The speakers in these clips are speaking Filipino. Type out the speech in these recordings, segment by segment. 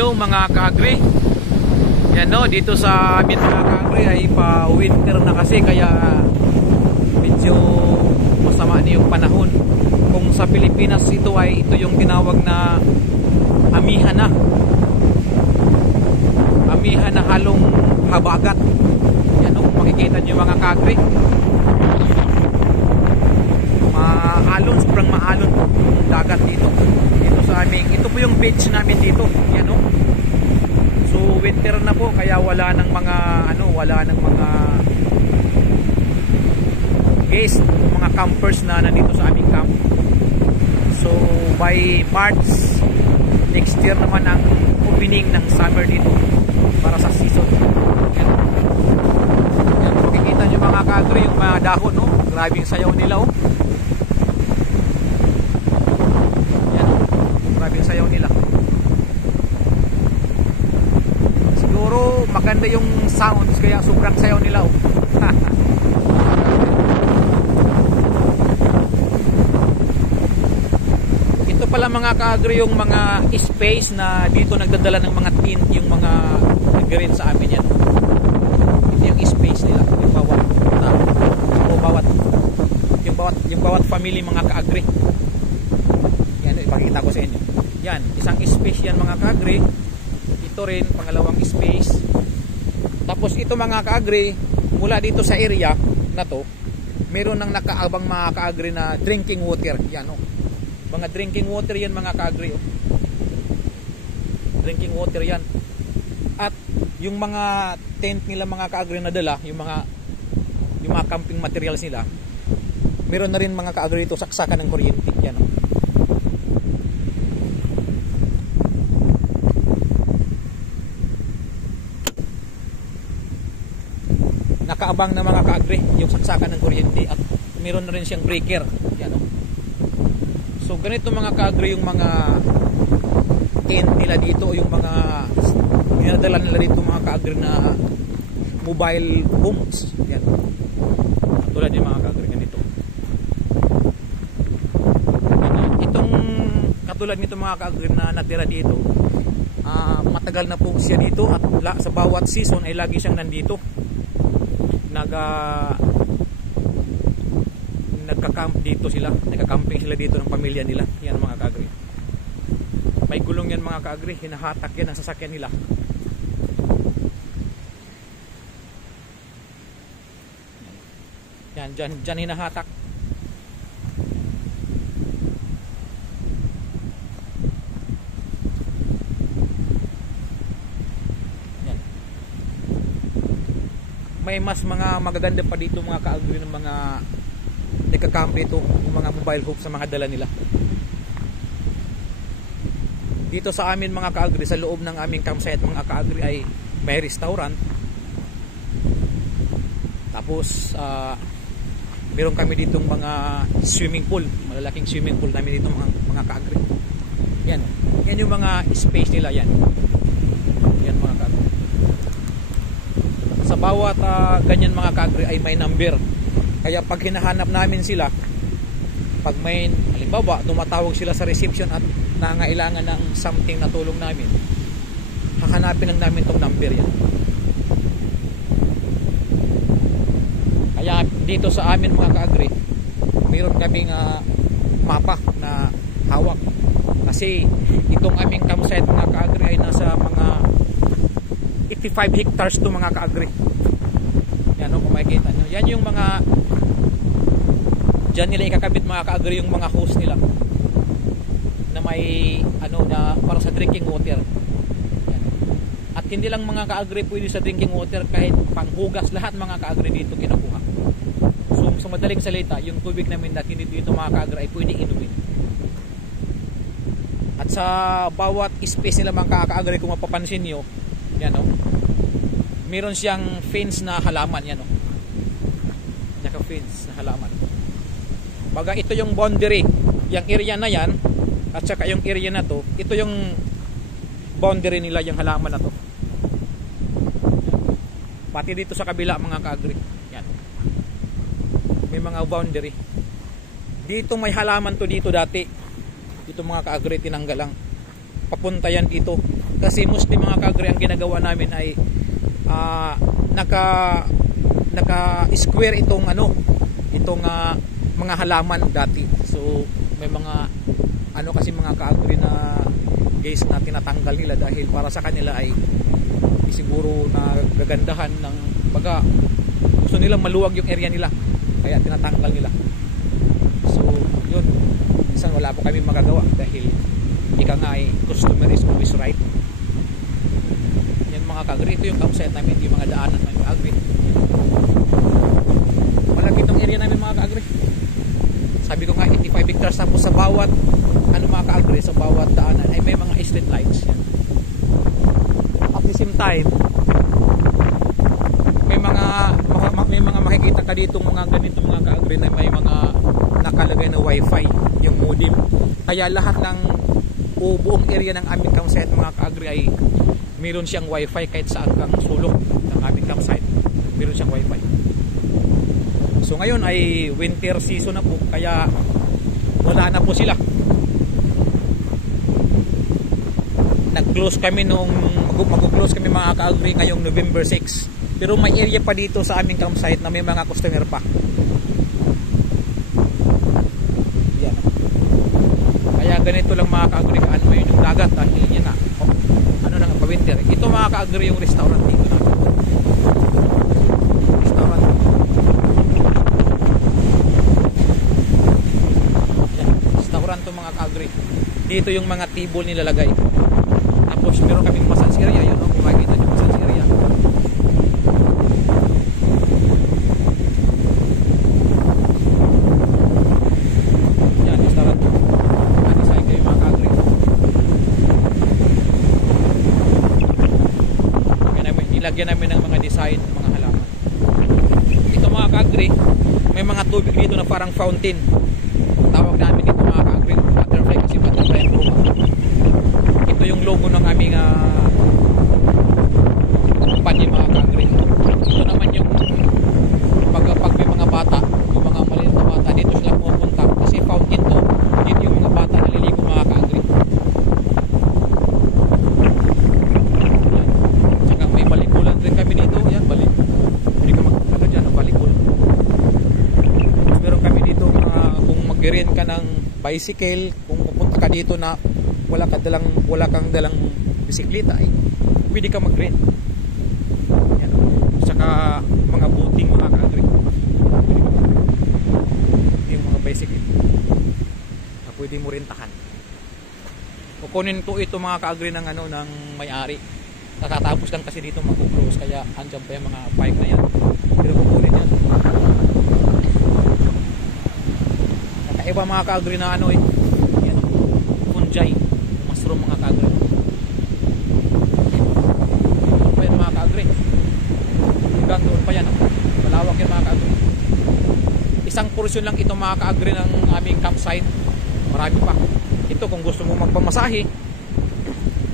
Hello mga kaagri. Yan no, dito sa amin mga kaagri ay pa winter na kasi kaya medyo masama na yung panahon. Kung sa Pilipinas ito yung tinawag na amihan na. Amihan na halong habagat. Yan no, makikita nyo mga kaagri. Maalon, sobrang maalon yung dagat dito. Dito sa amin, ito po yung beach namin dito. Yan no. So winter na po kaya wala nang mga guests, mga campers na nandito sa aming camp. So by March next year naman ang opening ng summer dito para sa season. Yan. Yan, makikita nyo mga kaagri yung mga dahon no. Grabing sayaw nila oh. Yan oh. Grabing sayaw nila. Siguro maganda yung sounds kaya sobrang sayaw nila oh. Ito pala mga kaagri yung mga space na dito nagdadala ng mga tent yung mga nag-rent sa amin yan. Ito yung space nila, yung bawat family mga kaagri. Yan, ipakita ko sa inyo. Yan, isang space yan mga kaagri. Ito rin, pangalawang space. Tapos ito mga kaagri, mula dito sa area na to, meron nang nakaabang mga kaagri na drinking water. Yan o. Mga drinking water yan mga kaagri. Oh. Drinking water yan. At yung mga tent nila mga kaagri na dala, yung mga camping materials nila, meron na rin mga kaagri dito saksakan ng kuryente. Yan o. Nakaabang na mga kaagri yung saksakan ng kuryente at meron na rin siyang breaker. Yan o. So ganito mga kaagri yung mga tent nila dito, yung mga dinadala nila dito mga kaagri na mobile homes. Yan. Tulad yung mga kaagri ganito. Itong katulad nito mga kaagri na natira dito, matagal na po siya dito at sa bawat season ay lagi siyang nandito. Nagka-camp dito sila, nagka-camping sila dito ng pamilya nila. Yan mga kaagri. May gulong yan mga kaagri, hinahatak yan ang sasakyan nila. Yan, dyan hinahatak. Yan. May mas mga magaganda pa dito mga kaagri ng mga nagka-camp dito, yung mga mobile home sa mga dala nila. Dito sa amin mga kaagri, sa loob ng aming campsite mga kaagri ay may restaurant. Tapos meron kami ditong mga swimming pool, malalaking swimming pool namin dito mga kaagri. Yan yung mga space nila yan. Yan mga kaagri. Sa bawat ganyan mga kaagri ay may number. Kaya pag hinahanap namin sila, pag may halimbawa tumatawag sila sa reception at nangailangan ng something na tulong namin, hahanapin lang namin tong number yan. Kaya dito sa amin mga kaagri, mayroon kaming mapa na hawak. Kasi itong aming campsite mga kaagri ay nasa mga 85 hectares to mga kaagri. Yan o, kung makikita nyo. Yan yung mga dyan nila ikakabit mga kaagri yung mga hose nila na may na para sa drinking water. Yan. At hindi lang mga kaagri pwede sa drinking water, kahit panghugas lahat mga kaagri dito kinukuha. So sa madaling salita, yung tubig namin na dito mga kaagri ay pwede inumin. At sa bawat space nila mga kaagri, kung mapapansin nyo, yan o, meron siyang fence na halaman. Yan o, naka-fence na halaman. Baga ito yung boundary, yung area na yan at saka yung area na to, ito yung boundary nila, yung halaman na to. Pati dito sa kabila mga kaagri, yan, may mga boundary. Dito may halaman to dito dati. Dito mga kaagri tinanggal lang. papunta yan dito. Kasi mostly mga ka-agri, ang ginagawa namin ay naka square itong mga halaman dati. So may mga kasi mga ka-agri na guys na tinatanggal nila dahil para sa kanila ay siguro na gagandahan ng baga, gusto nilang maluwag yung area nila kaya tinatanggal nila. So yun, minsan wala po kami magagawa dahil ika nga ay customer is always right. Yan mga ka-agri, ito yung campsite namin, yung mga daanan namin ka-agri. Malaki itong area namin mga ka-agri. Sabi ko nga 85 hectares, tapos sa bawat mga ka-agri, sa bawat daanan ay may mga street lights yan. At the same time may mga makikita ka dito mga ganito mga ka-agri na may mga nakalagay na wifi, yung modem. Kaya lahat ng buong area ng aming campsite mga ka-agri ay meron siyang wifi, kahit sa hanggang sulok ng aming campsite meron siyang wifi. So ngayon ay winter season na po, kaya wala na po sila. Nag-close kami mag-close kami mga ka-agri ngayong November 6. Pero may area pa dito sa aming campsite na may mga customer pa. Yan. Kaya ganito lang mga ka-agri, ano yung dagat dahil yan na. Na pa-winter. Ito mga ka-agri yung restaurant dito na. Restaurant. Yan. Restaurant to mga ka-agri. Dito yung mga table nilalagay. Tapos meron kaming massage area, yun, kung makikita nyo massage area. Yan, restaurant. Design kayo mga ka-agri. Nilagyan namin ng mga design, mga halaman. Ito mga ka-agri, may mga tubig dito na parang fountain. Tawag namin dito mga ka-agri, butterfly, kasi butterfly ang luma. Ito yung logo ng aming company mga ka-agri. Ito naman yung pag may mga bata, yung mga maliit na bata, dito sila pupunta kasi fountain to. Dito yung mga bata naliligo mga ka-agri. Tsaka may balikulan rin kami dito. Yan, balik. Hindi ka magkala dyan ang balikul. Meron kami dito kung mag-rent ka ng bicycle, kung pupunta ka dito na wala kang dalang bisikleta, ay pwede ka mag-rent. Yan. Saka mga boating mga ka-agri, yung mga bicycle na pwede mo rentahan. Kukunin ko ito mga ka-agri ng ng may-ari. Nakatapos lang kasi dito mag-close, kaya andyan pa yung mga bike na yan. Pero kukunin yan. Nakaiba mga ka-agri na yan, fungi, mushroom mga ka-agri. Ito pa yan mga ka-agri. Hanggang doon pa yan. Malawak yan mga ka-agri. Isang portion lang ito mga ka-agri ng aming campsite. Marami pa. Ito kung gusto mo magpamasahe,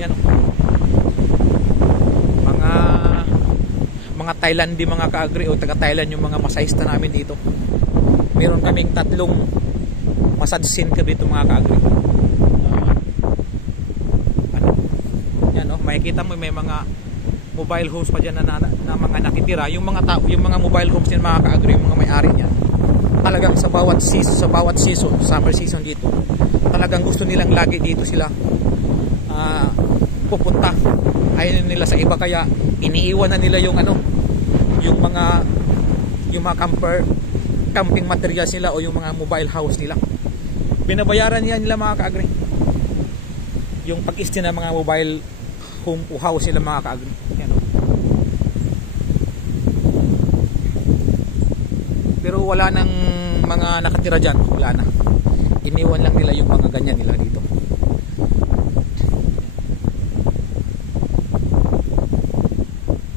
yan mga Thailandie mga ka-agri o taga Thailand yung mga masahista namin dito. Meron kaming 3 massage center dito mga ka-agri. Yan makikita mo may mga mobile homes pa dyan na mga nakitira. Yung mga mobile homes din mga ka-agri, yung mga may-ari niyan, talagang sa bawat season, summer season dito, talagang gusto nilang lagi dito sila pupunta. Ayaw nila sa iba, kaya iniiwan na nila yung yung mga camping materials nila o yung mga mobile house nila. Binabayaran nila mga ka-agri yung pag-stay ng mga mobile home o house nila mga ka-agri. Pero wala nang mga nakatira dyan, wala na. Iniwan lang nila yung mga ganyan nila dito.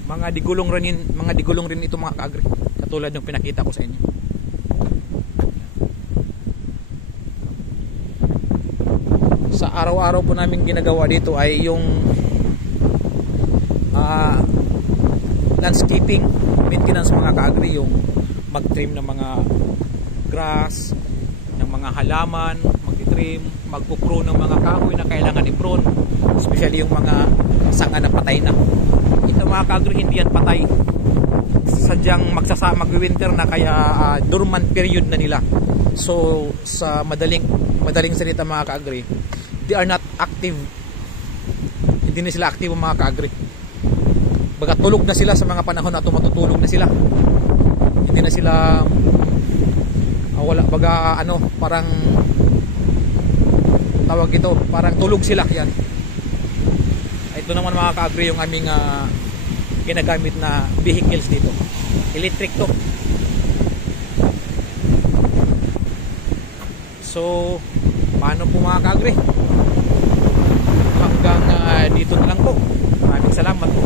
Mga digulong rin ito mga ka-agri, katulad ng pinakita ko sa inyo. Sa araw-araw po namin ginagawa dito ay yung landscaping maintenance mga ka-agri, yung mag-trim ng mga grass, ng mga halaman, ka-agri magpupro ng mga kahoy na kailangan i-prune, especially yung mga sanga na patay na. Ito mga ka-agri, hindi yan patay, sadyang mag-winter na, kaya dormant period na nila. So sa madaling salita mga ka-agri, they are not active, hindi na sila active mga ka-agri. Baga tulog na sila sa mga panahon na matutulog na sila, hindi na sila wala, baga ano, parang tawag ito, parang tulog sila yan. Ito naman mga ka-agri yung aming ginagamit na vehicles dito, electric to. So paano po mga ka-agri, hanggang dito na lang po. Maraming salamat po.